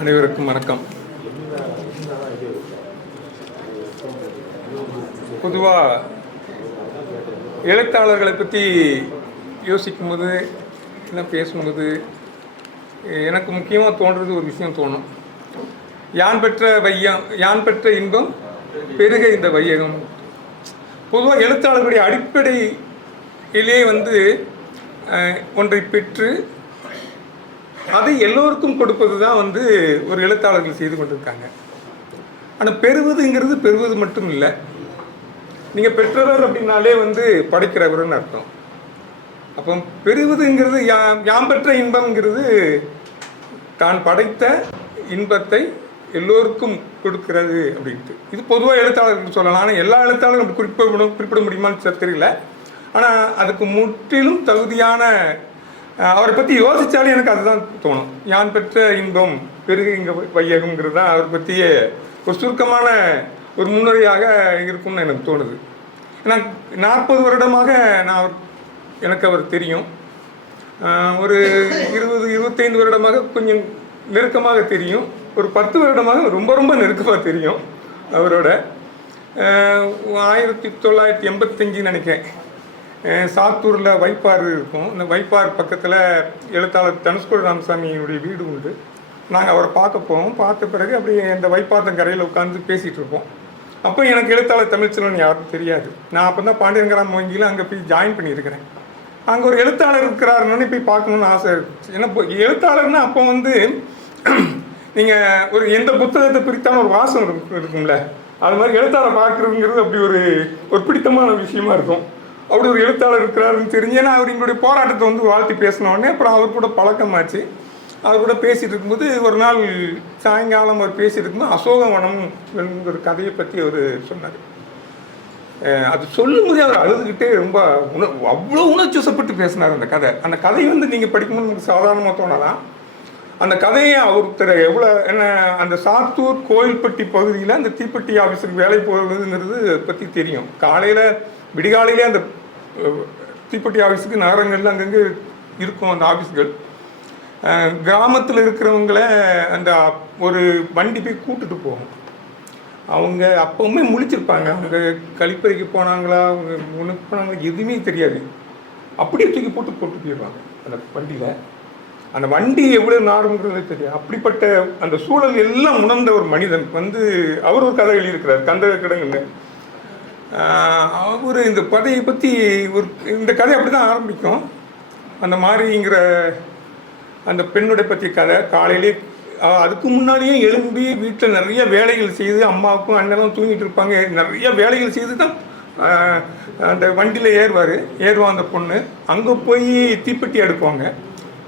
அனைவருக்கும் வணக்கம். பொதுவாக எழுத்தாளர்களை பற்றி யோசிக்கும்போது இல்லை பேசும்போது எனக்கு முக்கியமாக தோன்றது ஒரு விஷயம் தோணும். யான் பெற்ற இன்பம் பெருக இந்த வையகம். பொதுவாக எழுத்தாளர்களுடைய அடிப்படையிலே ஒன்றை பெற்று அதை எல்லோருக்கும் கொடுப்பது தான் ஒரு எழுத்தாளர்கள் செய்து கொண்டிருக்காங்க. ஆனால் பெறுவது மட்டும் இல்லை. நீங்கள் பெற்றவர் அப்படின்னாலே படைக்கிறவர்னு அர்த்தம். அப்போ பெறுவதுங்கிறது யாம் பெற்ற இன்பம்ங்கிறது தான் படைத்த இன்பத்தை எல்லோருக்கும் கொடுக்கிறது அப்படின்ட்டு. இது பொதுவாக எழுத்தாளர்கள் சொல்லலாம். ஆனால் எல்லா எழுத்தாளர்களும் குறிப்பிட முடியுமான்னு தெரியல. ஆனால் அதுக்கு முற்றிலும் தகுதியான அவரை பற்றி யோசித்தாலே எனக்கு அதுதான் தோணும். யான் பெற்ற இன்பம் பெருக இங்கே வையகங்கிறது தான் அவரை பற்றிய ஒரு சுருக்கமான ஒரு முன்னுரையாக இருக்கும்னு எனக்கு தோணுது. ஏன்னா 40 வருடமாக எனக்கு அவர் தெரியும். ஒரு 20-25 வருடமாக கொஞ்சம் நெருக்கமாக தெரியும். ஒரு 10 வருடமாக ரொம்ப ரொம்ப நெருக்கமாக தெரியும் அவரோட. 1985 நினைக்கிறேன், சாத்தூரில் வைப்பார் இருக்கும். இந்த வைப்பார் பக்கத்தில் எழுத்தாளர் தனுஷ்கோடி ராமசாமியினுடைய வீடு உண்டு. நாங்கள் அவரை பார்க்க போவோம். பார்த்த பிறகு அப்படியே இந்த வைப்பாத்தன் கரையில் உட்காந்து பேசிகிட்டு இருப்போம். அப்போ எனக்கு எழுத்தாளர் தமிழ்ச்செல்வன் யாருக்கும் தெரியாது. நான் அப்போ தான் பாண்டியன்கிராம வங்கியில் அங்கே போய் ஜாயின் பண்ணியிருக்கிறேன். அங்கே ஒரு எழுத்தாளர் இருக்கிறாருன்னு போய் பார்க்கணுன்னு ஆசை இருந்துச்சு. ஏன்னா எழுத்தாளர்னா அப்போ நீங்கள் ஒரு எந்த புத்தகத்தை பிரித்தாலும் ஒரு வாசம் இருக்கும்ல, அது மாதிரி எழுத்தாளர் பார்க்குறதுங்கிறது அப்படி ஒரு பிடித்தமான விஷயமா இருக்கும். அப்படி ஒரு எழுத்தாளர் இருக்கிறாருன்னு தெரிஞ்சு, ஏன்னா அவர் எங்களுடைய போராட்டத்தை வாழ்த்தி பேசினோடனே அப்புறம் அவர் கூட பழக்கமாச்சு. அவர் கூட பேசிகிட்டு இருக்கும்போது ஒரு நாள் சாயங்காலம் அவர் பேசிகிட்டு இருக்கும்போது அசோகவனம் ஒரு கதையை பற்றி அவர் சொன்னார். அது சொல்லும்போதே அவர் அழுதுகிட்டே ரொம்ப அவ்வளோ உணர்ச்சிவசப்பட்டு பேசினார். அந்த கதையை நீங்கள் படிக்கும்போது நமக்கு சாதாரணமாக தோணலாம். அந்த கதையை ஒருத்தர் எவ்வளோ அந்த சாத்தூர் கோயில்பட்டி பகுதியில் அந்த தீப்பெட்டி ஆஃபீஸுக்கு வேலை போகிறதுங்கிறது பற்றி தெரியும். விடிகாலையிலே அந்த தீப்பெட்டி ஆஃபீஸுக்கு நகரங்கள்ல அங்கங்கே இருக்கும் அந்த ஆஃபீஸ்கள். கிராமத்தில் இருக்கிறவங்கள அந்த ஒரு வண்டி போய் கூட்டுட்டு போகும். அவங்க அப்போவுமே முழிச்சிருப்பாங்க. அவங்க கழிப்பறைக்கு போனாங்களா, அவங்க உனக்கு போனாங்களா எதுவுமே தெரியாது. அப்படியே தூக்கி போட்டு போயிடுவாங்க அந்த வண்டியில். அந்த வண்டி எவ்வளோ நாருங்கிறதே தெரியாது. அப்படிப்பட்ட அந்த சூழல் எல்லாம் உணர்ந்த ஒரு மனிதன் அவர் ஒரு கதை எழுதியிருக்கிறார், கந்த கிடங்குன்னு. அவர் இந்த கதையை பற்றி இந்த கதை அப்படி தான் ஆரம்பிக்கும். அந்த மாதிரிங்கிற அந்த பெண்ணுடைய பற்றி கதை. காலையிலே அதுக்கு முன்னாடியே எழும்பி வீட்டில் நிறைய வேலைகள் செய்து, அம்மாவுக்கும் அண்ணனும் தூங்கிட்டு இருப்பாங்க, நிறைய வேலைகள் செய்து தான் அந்த வண்டியில் ஏறுவான் அந்த பொண்ணு. அங்கே போய் தீப்பெட்டி அடுக்குவாங்க.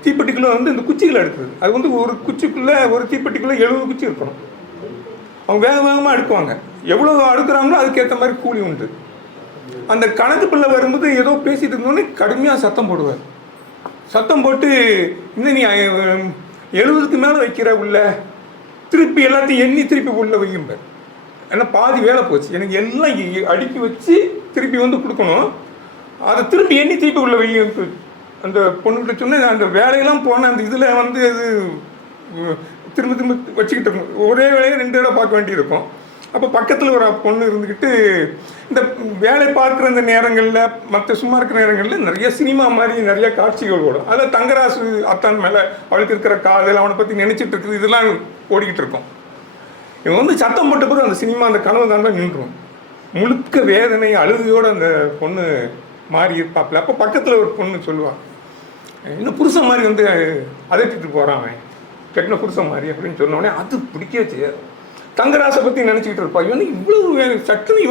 தீப்பெட்டிக்குள்ளே இந்த குச்சிகளை அடுக்குறது. அது ஒரு குச்சிக்குள்ளே ஒரு தீப்பெட்டிக்குள்ளே 70 குச்சி இருக்கணும். அவங்க வேகமாக அடுக்குவாங்க. எவ்வளோ அடுக்குறாங்களோ அதுக்கேற்ற மாதிரி கூலி உண்டு. அந்த கணக்குக்குள்ளே வரும்போது ஏதோ பேசிகிட்டு இருந்தோன்னே கடுமையாக சத்தம் போடுவார். சத்தம் போட்டு இன்னும் நீ 70க்கு மேலே வைக்கிற உள்ள திருப்பி எல்லாத்தையும் எண்ணி திருப்பி உள்ள வையும்பார். ஏன்னா பாதி வேலை போச்சு, எனக்கு எல்லாம் அடுக்கி வச்சு திருப்பி கொடுக்கணும். அதை திருப்பி எண்ணி திருப்பி உள்ள வையும். அந்த பொண்ணுகிட்ட சொன்னேன், அந்த வேலையெல்லாம் போன அந்த இதில் அது திரும்ப வச்சுக்கிட்டு இருக்கும். ஒரே வேலையை 2 தடவை பார்க்க வேண்டியிருக்கும். அப்போ பக்கத்தில் ஒரு பொண்ணு இருந்துக்கிட்டு இந்த வேலை பார்க்குற இந்த நேரங்களில், மற்ற சும்மா இருக்கிற நேரங்களில் நிறைய சினிமா மாதிரி நிறைய காட்சிகள் ஓடும். அதில் தங்கராசு அத்தான் மேலே அவளுக்கு இருக்கிற காதல், அவனை பற்றி நினச்சிட்டு இருக்குது, இதெல்லாம் ஓடிக்கிட்டு இருக்கும். இவன் சத்தம் போட்ட பிறகு அந்த சினிமா அந்த கனவு தான் நின்றுடும். முழுக்க வேதனை அழுகையோடு அந்த பொண்ணு மாறி இருப்பாப்புல. அப்போ பக்கத்தில் ஒரு பொண்ணு சொல்லுவாள், இன்னும் புருஷன் மாதிரி அதட்டிட்டு போகிறான், அவன் கெட்டின புருஷன் மாதிரி அப்படின்னு சொன்னோடனே அது பிடிக்கச்சு. தங்கராசை பற்றி நினச்சிக்கிட்டு இருப்பா. இவ்வளோ சட்டுன்னு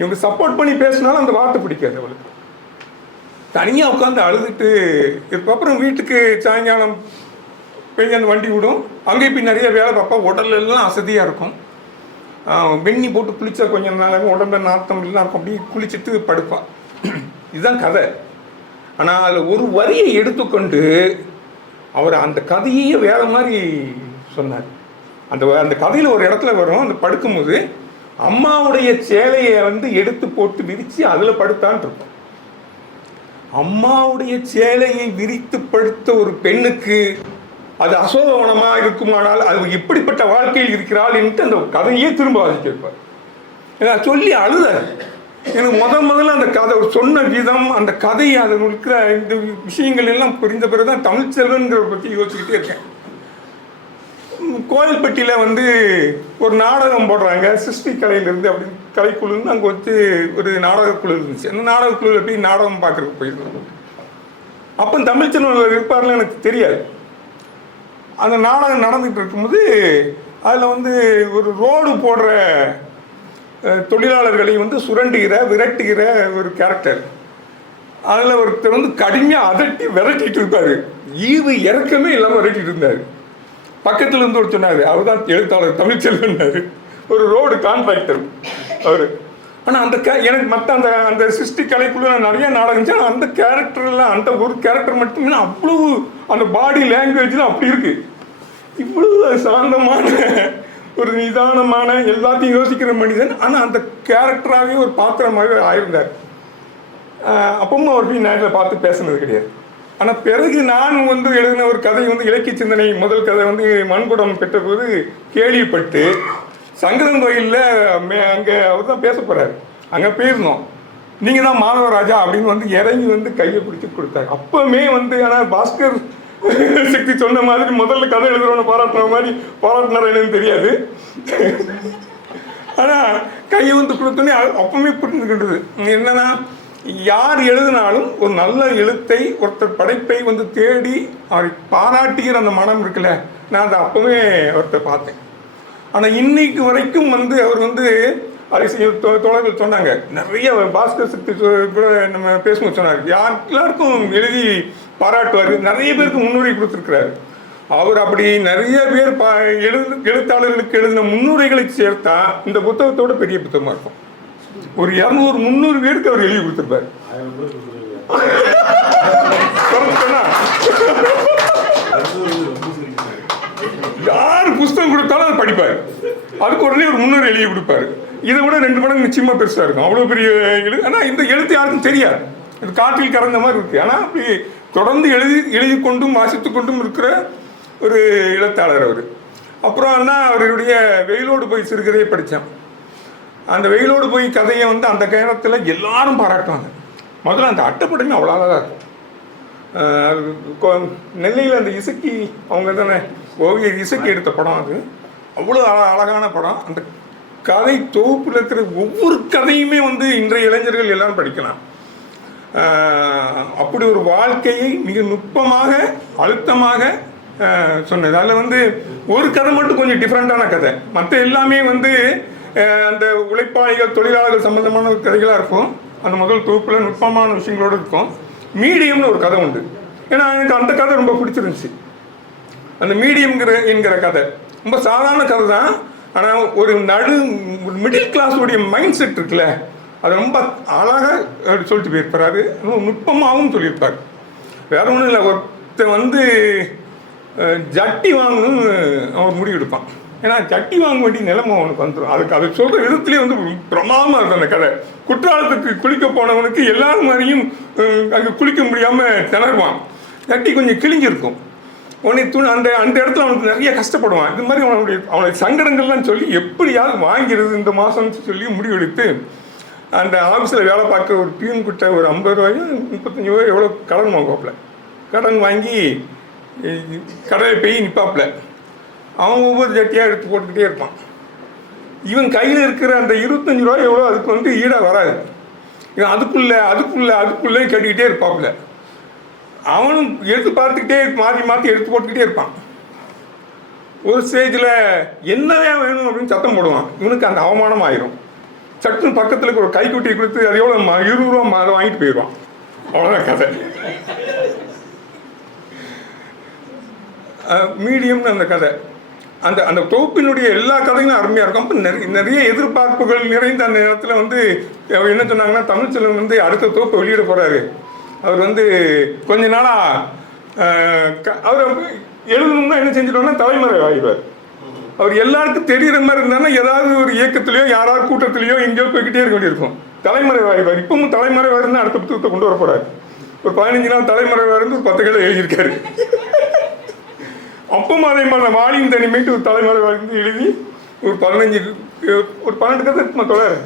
இவங்க சப்போர்ட் பண்ணி பேசினாலும் அந்த வார்த்தை பிடிக்காது அவளுக்கு. தனியாக உட்காந்து அழுதுட்டு இருப்பா. அப்புறம் வீட்டுக்கு சாயங்காலம் போய் அந்த வண்டி விடும். அங்கே போய் நிறைய வேலை பார்ப்பா. உடலெல்லாம் அசதியாக இருக்கும். வெண்ணி போட்டு குளிச்சா கொஞ்சம் நாளாக உடம்புல நாத்தம் எல்லாம் இருக்கும். அப்படியே குளிச்சுட்டு படுப்பா. இதுதான் கதை. ஆனால் அதில் ஒரு வரியை எடுத்துக்கொண்டு அவர் அந்த கதையே வேற மாதிரி சொன்னார். அந்த கதையில் ஒரு இடத்துல வரும், அந்த படுக்கும்போது அம்மாவுடைய சேலையை எடுத்து போட்டு விரித்து அதில் படுத்தான்னு இருக்கும். அம்மாவுடைய சேலையை விரித்து படுத்த ஒரு பெண்ணுக்கு அது அசோகவனமாக இருக்குமானால் அது எப்படிப்பட்ட வாழ்க்கையில் இருக்கிறாள் என்று அந்த கதையே திரும்ப வாசிக்க வைப்பார். நான் சொல்லி அழுதார். எனக்கு முதல்ல அந்த கதை சொன்ன விதம், அந்த கதை, அதில் இருக்கிற இந்த விஷயங்கள் எல்லாம் புரிந்த பிறகு தான் தமிழ்ச்செல்வன்கிற பற்றி யோசிச்சுக்கிட்டே இருக்கேன். கோயில்பட்டியில் வந்து ஒரு நாடகம் போடுறாங்க, சிருஷ்டி கலையிலேருந்து அப்படின்னு கலைக்குழுன்னு அங்கே வச்சு ஒரு நாடகக்குழு இருந்துச்சு. அந்த நாடகக்குழுவில் போய் நாடகம் பார்க்குறதுக்கு போயிருந்தோம். அப்போ தமிழ்ச்செல்வன் இருப்பார்னு எனக்கு தெரியாது. அந்த நாடகம் நடந்துகிட்டு இருக்கும்போது அதில் வந்து ஒரு ரோடு போடுற தொழிலாளர்களை வந்து சுரண்டுகிற விரட்டுகிற ஒரு கேரக்டர். அதில் ஒருத்தர் வந்து கடுமையாக அதட்டி விரட்டிட்டு இருப்பார். ஈவு இறக்கமே இல்லாமல் விரட்டிட்டு இருந்தார். பக்கத்தில் இருந்து ஒரு சொன்னார், அவர் தான் எழுத்தாளர் தமிழ்ச்செல்வன்னாரு, ஒரு ரோடு கான்ட்ராக்டர் அவர். ஆனால் அந்த எனக்கு மற்ற அந்த அந்த சிருஷ்டி கலைக்குள்ள நிறைய நாடகம், ஆனால் அந்த கேரக்டர்லாம், அந்த ஒரு கேரக்டர் மட்டுமே அவ்வளவு அந்த பாடி லாங்குவேஜ்லாம் அப்படி இருக்கு. இவ்வளவு சாந்தமான ஒரு நிதானமான எல்லாத்தையும் யோசிக்கிற மனிதன், ஆனால் அந்த கேரக்டராகவே ஒரு பாத்திரமாக ஆயிருந்தார். அப்பவும் அவர் போய் நேரில் பார்த்து பேசுனது கிடையாது. ஆனால் பிறகு நான் வந்து எழுதின ஒரு கதை வந்து இலக்கிய சிந்தனை முதல் கதை வந்து மண்குடம் பெற்ற போது கேள்விப்பட்டு சங்கரன் கோயிலில் அங்கே அவர் தான் பேச போகிறார். அங்கே போயிருந்தோம். நீங்கள் தான் மாதவராஜா அப்படின்னு வந்து இறங்கி வந்து கையை பிடிச்சி கொடுத்தாரு. அப்போவுமே வந்து ஆனால் பாஸ்கர் சக்தி சொன்ன மாதிரி முதல்ல கதை எழுதுறவனை பாராட்டுற மாதிரி பாராட்டினார் என்னன்னு தெரியாது. ஆனால் கையை வந்து கொடுத்தோன்னே அப்பவுமே புரிஞ்சுக்கிட்டது என்னன்னா, யார் எழுதினாலும் ஒரு நல்ல எழுத்தை, ஒருத்தர் படைப்பை வந்து தேடி அவரை பாராட்டுகிற அந்த மனம் இருக்குல்ல, நான் அதை அப்பவே ஒருத்தர் பார்த்தேன். ஆனால் இன்னைக்கு வரைக்கும் வந்து அவர் வந்து அதை தோழர்கள் சொன்னாங்க, நிறைய பாஸ்கர் சக்தி கூட நம்ம பேசும்போது சொன்னார், எல்லாருக்கும் எழுதி பாராட்டுவார், நிறைய பேருக்கு முன்னுரை கொடுத்துருக்கிறாரு. அவர் அப்படி நிறைய பேர் எழுத்தாளர்களுக்கு எழுதின முன்னுரைகளை சேர்த்தா இந்த புத்தகத்தோட பெரிய புத்தகமாக இருக்கும். ஒரு 200-300 பேருக்கு அவர் எழுதி கொடுத்துருப்பார். யார் புஸ்தகம் கொடுத்தாலும் அதை படிப்பார். அதுக்கு உடனே ஒரு முன்னுரை எழுதி கொடுப்பாரு. இதை விட 2 மடங்கு நிச்சயமா பெருசா இருக்கும். அவ்வளவு பெரிய எழுத்து. ஆனா இந்த எழுத்து யாருக்கும் தெரியாது, இது காற்றில் கறந்த மாதிரி இருக்கு. ஆனா அப்படி தொடர்ந்து எழுதி கொண்டும் வாசித்து கொண்டும் இருக்கிற ஒரு எழுத்தாளர் அவர். அப்புறம் என்ன, அவருடைய வெயிலோடு போய் சிறுகதையை படித்தேன். அந்த வெயிலோடு போய் கதையை வந்து அந்த நேரத்தில் எல்லாரும் பாராட்டுவாங்க. முதல்ல அந்த அட்டைப்படமே அவ்வளோ அழகாக இருக்கும். நெல்லையில் அந்த இசக்கி அவங்க தானே ஓவியர் இசக்கி எடுத்த படம், அது அவ்வளோ அழகான படம். அந்த கதை தொகுப்பில் இருக்கிற ஒவ்வொரு கதையுமே வந்து இன்றைய இளைஞர்கள் எல்லாரும் படிக்கலாம். அப்படி ஒரு வாழ்க்கையை மிக நுட்பமாக அழுத்தமாக சொன்னது. அதில் வந்து ஒரு கதை மட்டும் கொஞ்சம் டிஃப்ரெண்ட்டான கதை, மற்ற எல்லாமே வந்து அந்த உழைப்பாளிகள் தொழிலாளர்கள் சம்பந்தமான கதைகளாக இருக்கும். அந்த முதல் தொகுப்பில் நுட்பமான விஷயங்களோடு இருக்கும். மீடியம்னு ஒரு கதை உண்டு. ஏன்னா எனக்கு அந்த கதை ரொம்ப பிடிச்சிருந்துச்சு. அந்த மீடியம் என்கிற கதை ரொம்ப சாதாரண கதை தான். ஆனால் ஒரு மிடில் கிளாஸுடைய மைண்ட் செட் இருக்குல்ல, அது ரொம்ப அழகாக சொல்லிட்டு போயிருப்பார். அது நுட்பமாகவும் சொல்லியிருப்பார். வேற ஒன்றும் இல்லை, ஒருத்தர் வந்து ஜட்டி வாங்கணும்னு அவன் முடிவு எடுப்பான். ஏன்னா ஜட்டி வாங்க வேண்டிய நிலைமை அவனுக்கு வந்துடும். அதுக்கு அதை சொல்கிற விதத்துலேயே வந்து பிரமாதமாக இருக்கும் அந்த கதை. குற்றாலத்துக்கு குளிக்க போனவனுக்கு எல்லாரும் மாதிரியும் அங்கே குளிக்க முடியாமல் திணறுவான். ஜட்டி கொஞ்சம் கிழிஞ்சிருக்கும். உடனே அந்த இடத்துல அவனுக்கு நிறைய கஷ்டப்படுவான். இது மாதிரி அவனுடைய சங்கடங்கள்லாம் சொல்லி எப்படியாவது வாங்கிறது இந்த மாதம்னு சொல்லி முடிவெடுத்து அந்த ஆஃபீஸில் வேலை பார்க்குற ஒரு பியூன் கிட்ட ஒரு 50 ரூபாயும் 35 ரூபாய் எவ்வளோ கடன் வாங்குவாப்பில். கடன் வாங்கி கடையில் போய் நிற்பாப்பில். அவன் ஒவ்வொரு ஜட்டியாக எடுத்து போட்டுக்கிட்டே இருப்பான். இவன் கையில் இருக்கிற அந்த 25 ரூபாய் எவ்வளோ அதுக்கு வந்து ஈடாக வராது. இவன் அதுக்குள்ளே கட்டிக்கிட்டே இருப்பாப்புல. அவனும் எடுத்து பார்த்துக்கிட்டே மாற்றி எடுத்து போட்டுக்கிட்டே இருப்பான். ஒரு ஸ்டேஜில் என்னவே வேணும் அப்படின்னு சத்தம் போடுவான். இவனுக்கு அந்த அவமானம் ஆயிரும். சட்டுன்னு பக்கத்தில் ஒரு கைக்குட்டியை கொடுத்து அது எவ்வளோ 20 ரூபா அதை வாங்கிட்டு போயிடுவான். அவ்வளோதான் கதை. மீடியம்னு அந்த கதை. அந்த அந்த தொகுப்பினுடைய எல்லா கதையும் அருமையாக இருக்கும். அப்போ நிறைய எதிர்பார்ப்புகள் நிறைந்த அந்த நேரத்தில் வந்து என்ன சொன்னாங்கன்னா, தமிழ்ச்செல்வன் வந்து அடுத்த தொகுப்பை வெளியிட போகிறாரு. அவர் வந்து கொஞ்ச நாளாக அவர் எழுதணும்னா என்ன செஞ்சிட்டோம்னா தலைமறை ஆகிடுவார். அவர் எல்லாருக்கும் தெரிகிற மாதிரி இருந்தாருன்னா ஏதாவது ஒரு இயக்கத்துலையோ யாராவது கூட்டத்திலையோ எங்கேயோ போய்கிட்டே இருக்க வேண்டியிருக்கும். தலைமறை ஆகிடுவார். இப்பவும் தலைமறை இருந்தால் அடுத்த புத்தகத்தை கொண்டு வர போகிறார். ஒரு 15 நாள் தலைமறை இருந்து ஒரு 10 கதை எழுதியிருக்காரு. அப்பவும் அதே மாதிரி வாலியின் தனிமைட்டு ஒரு தலைமுறை வந்து எழுதி ஒரு 12 கதை இருக்குமா தொடர்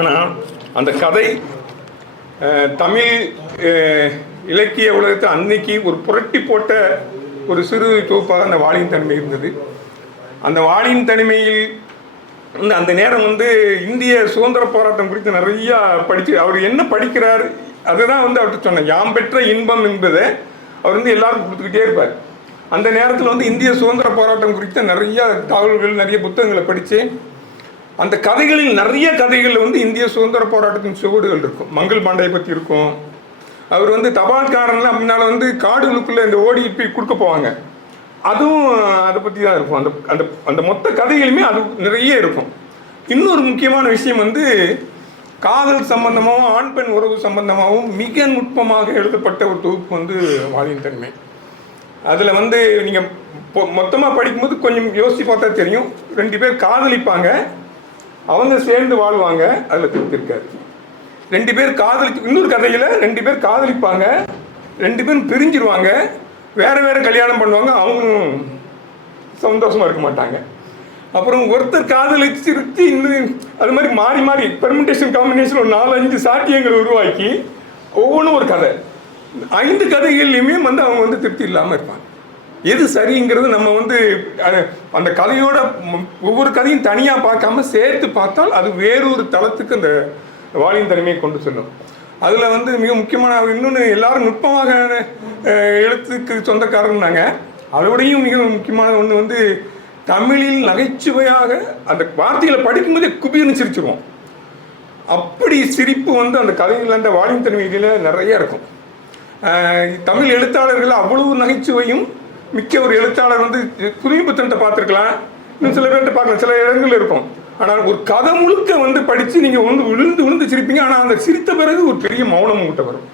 ஆனால் அந்த கதை தமிழ் இலக்கிய உலகத்தை அன்னைக்கு ஒரு புரட்டி போட்ட ஒரு சிறு தொகுப்பாக அந்த வாலியின் தனிமை இருந்தது. அந்த வாலியின் தனிமையில் அந்த நேரம் வந்து இந்திய சுதந்திர போராட்டம் குறித்து நிறையா அவர் என்ன படிக்கிறார் அதுதான் வந்து அவர்கிட்ட சொன்னேன். யாம் பெற்ற இன்பம் என்பதை அவர் வந்து எல்லாருக்கும் கொடுத்துக்கிட்டே இருப்பார். அந்த நேரத்தில் வந்து இந்திய சுதந்திர போராட்டம் குறித்த நிறைய தகவல்கள், நிறைய புத்தகங்களை படித்து அந்த கதைகளில் நிறைய கதைகளில் வந்து இந்திய சுதந்திர போராட்டத்தின் சுவடுகள் இருக்கும். மங்கள் பாண்டையை பற்றி இருக்கும். அவர் வந்து தபால்காரன்லாம் அப்படின்னால வந்து காடுகளுக்குள்ளே இந்த ஓடி போய் கொடுக்க போவாங்க. அதுவும் அதை பற்றி தான் இருக்கும். அந்த அந்த அந்த மொத்த கதைகளுமே அது நிறைய இருக்கும். இன்னொரு முக்கியமான விஷயம் வந்து காதல் சம்பந்தமாகவும் ஆண் பெண் உறவு சம்பந்தமாகவும் மிக நுட்பமாக எழுதப்பட்ட ஒரு தொகுப்பு வந்து வாலியின் தனிமை. அதில் வந்து நீங்கள் மொத்தமாக படிக்கும்போது கொஞ்சம் யோசித்து பார்த்தா தெரியும். 2 பேர் காதலிப்பாங்க, அவங்க சேர்ந்து வாழ்வாங்க, அதில் திருப்தி இருக்காது. 2 பேர் இன்னொரு கதையில் 2 பேர் காதலிப்பாங்க, 2 பேரும் பிரிஞ்சிருவாங்க, வேறு வேறு கல்யாணம் பண்ணுவாங்க, அவங்களும் சந்தோஷமாக இருக்க மாட்டாங்க. அப்புறம் ஒருத்தர் காதலிச்சிருச்சு இன்னும் அது மாதிரி மாறி மாறி பெர்மிட்டேஷன் காம்பினேஷன் ஒரு 4-5 சாட்டியங்களை உருவாக்கி ஒவ்வொன்றும் ஒரு கதை. 5 கதைகள்லையுமே வந்து அவங்க வந்து திருப்தி இல்லாமல் இருப்பாங்க. எது சரிங்கிறது நம்ம வந்து அந்த கதையோட ஒவ்வொரு கதையும் தனியாக பார்க்காம சேர்த்து பார்த்தால் அது வேறொரு தளத்துக்கு அந்த வாலியின் தனிமையை கொண்டு செல்லும். அதில் வந்து மிக முக்கியமான இன்னொன்று எல்லாரும் நுட்பமாக எழுத்துக்கு சொந்தக்காரன்னாங்க. அதோடையும் மிக முக்கியமான ஒன்று வந்து தமிழில் நகைச்சுவையாக அந்த வார்த்தைகளை படிக்கும்போதே குபீர்னு சிரிச்சிருவோம். அப்படி சிரிப்பு வந்து அந்த கதைகள் அந்த வாலியின் தனிமையில் நிறைய இருக்கும். தமிழ் எழுத்தாளர்கள் அவ்வளவு நகைச்சுவையும் மிக்க ஒரு எழுத்தாளர் வந்து புதிய புத்தகத்தை பார்த்துருக்கலாம், இன்னும் சில பேர்கிட்ட பார்க்கலாம், சில இடங்கள் இருக்கும். ஆனால் ஒரு கதை முழுக்க வந்து படித்து நீங்கள் விழுந்து சிரிப்பீங்க. ஆனால் அந்த சிரித்த பிறகு ஒரு பெரிய மௌனம் உங்கள்கிட்ட வரும்.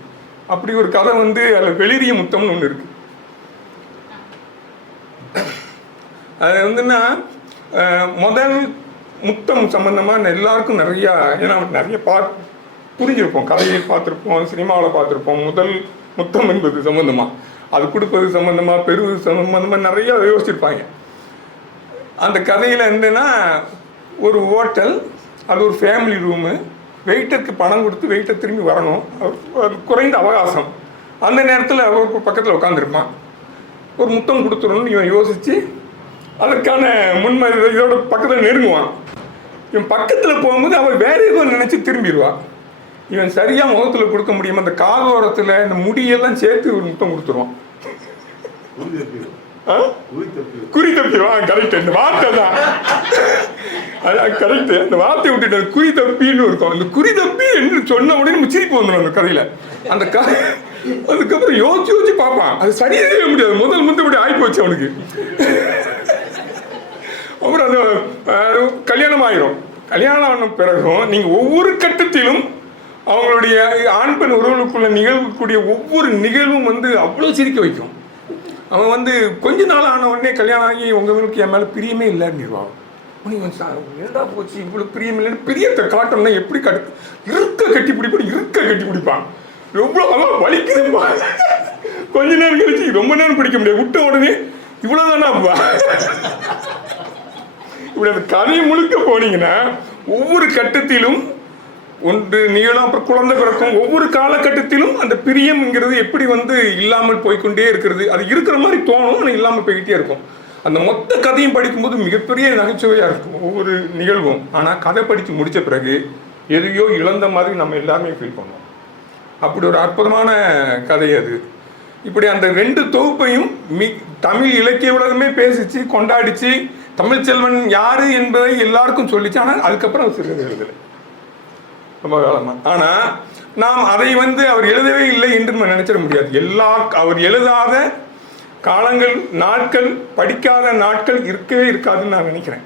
அப்படி ஒரு கதை வந்து அதில் வெளிரிய முத்தம்னு ஒன்று இருக்குது. அது வந்துன்னா முதல் முத்தம் சம்பந்தமாக எல்லாருக்கும் நிறையா, ஏன்னா நிறைய புரிஞ்சிருப்போம், கதையை பார்த்துருப்போம், சினிமாவில் பார்த்துருப்போம். முதல் முத்தம் என்பது சம்பந்தமாக, அது கொடுப்பது சம்பந்தமாக, பெறுவது சம்பந்தமாக நிறைய யோசிச்சிருப்பாங்க. அந்த கதையில் என்னன்னா ஒரு ஹோட்டல், அது ஒரு ஃபேமிலி ரூமு, வெயிட்டருக்கு பணம் கொடுத்து வெயிட்டர் திரும்பி வரணும், அது குறைந்த அவகாசம். அந்த நேரத்தில் அவர் பக்கத்தில் உட்காந்துருப்பான். ஒரு முத்தம் கொடுத்துடணும்னு இவன் யோசித்து அதற்கான இதோட பக்கத்தில் நெருங்குவான். இவன் பக்கத்தில் போகும்போது அவன் வேற ஏதோ நினச்சி திரும்பிடுவான். இவன் சரியாக முகத்தில் கொடுக்க முடியாமல் அந்த காதோரத்தில் இந்த முடியெல்லாம் சேர்த்து ஒரு முத்தம் கொடுத்துருவான். குறி தப்பிடுவான். கரெக்ட், இந்த வார்த்தை தான் கரெக்ட். அந்த வார்த்தையை விட்டுட்டு குறி தப்பின்னு இருக்கும். அந்த குறி தப்பி என்று சொன்ன உடனே நம்ம சிரிப்பு வந்துடும் அந்த கதையில். அந்த கதை அதுக்கப்புறம் யோசிச்சு பார்ப்பான், அது சரியே செய்ய முடியாது. முதல் இப்படி ஆகிப்போச்சு அவனுக்கு. அப்புறம் அந்த கல்யாணம் ஆயிரும். கல்யாணம் ஆன பிறகும் நீங்கள் ஒவ்வொரு கட்டத்திலும் அவங்களுடைய ஆண் பெண் உறவுகளுக்குள்ள நிகழ்வுக்கூடிய ஒவ்வொரு நிகழ்வும் வந்து அவ்வளோ சிரிக்க வைக்கும். அவன் வந்து கொஞ்ச நாள் ஆன உடனே கல்யாணம் ஆகி உங்களுக்கு என் மேலே பிரியமே இல்லைன்னுவான். என்னடா போச்சு இவ்வளோ பிரியம் இல்லைன்னு பிரியத்தை காட்டணும்னா எப்படி இருக்க கட்டி பிடிப்பான். எவ்வளோ அவன் வலிக்குதுப்பா. கொஞ்ச நேரம் கழிச்சு ரொம்ப நேரம் பிடிக்க முடியாது, விட்ட உடனே இவ்வளோதானா இப்படி அந்த கதையை முழுக்க போனீங்கன்னா ஒவ்வொரு கட்டத்திலும் ஒன்று நீளம், அப்புறம் குழந்தை பிறக்கும். ஒவ்வொரு காலகட்டத்திலும் அந்த பிரியம்ங்கிறது எப்படி வந்து இல்லாமல் போய்கொண்டே இருக்கிறது. அது இருக்கிற மாதிரி தோணும், ஆனால் இல்லாமல் போய்கிட்டே இருக்கும். அந்த மொத்த கதையும் படிக்கும்போது மிகப்பெரிய நகைச்சுவையாக இருக்கும் ஒவ்வொரு நிகழ்வும். ஆனால் கதை படித்து முடித்த பிறகு எதையோ இழந்த மாதிரி நம்ம எல்லாருமே ஃபீல் பண்ணுவோம். அப்படி ஒரு அற்புதமான கதை அது. இப்படி அந்த 2 தொகுப்பையும் தமிழ் இலக்கிய உலகமே பேசிச்சு, கொண்டாடிச்சு. தமிழ்ச்செல்வன் யாரு என்பதை எல்லாருக்கும் சொல்லிச்சு. ஆனால் அதுக்கப்புறம் அவர் சிறுகதை எழுதலை ரொம்ப காலமாக. ஆனால் நாம் அதை வந்து அவர் எழுதவே இல்லை என்று நம்ம நினைச்சிட முடியாது. அவர் எழுதாத காலங்கள், நாட்கள், படிக்காத நாட்கள் இருக்கவே இருக்காதுன்னு நான் நினைக்கிறேன்.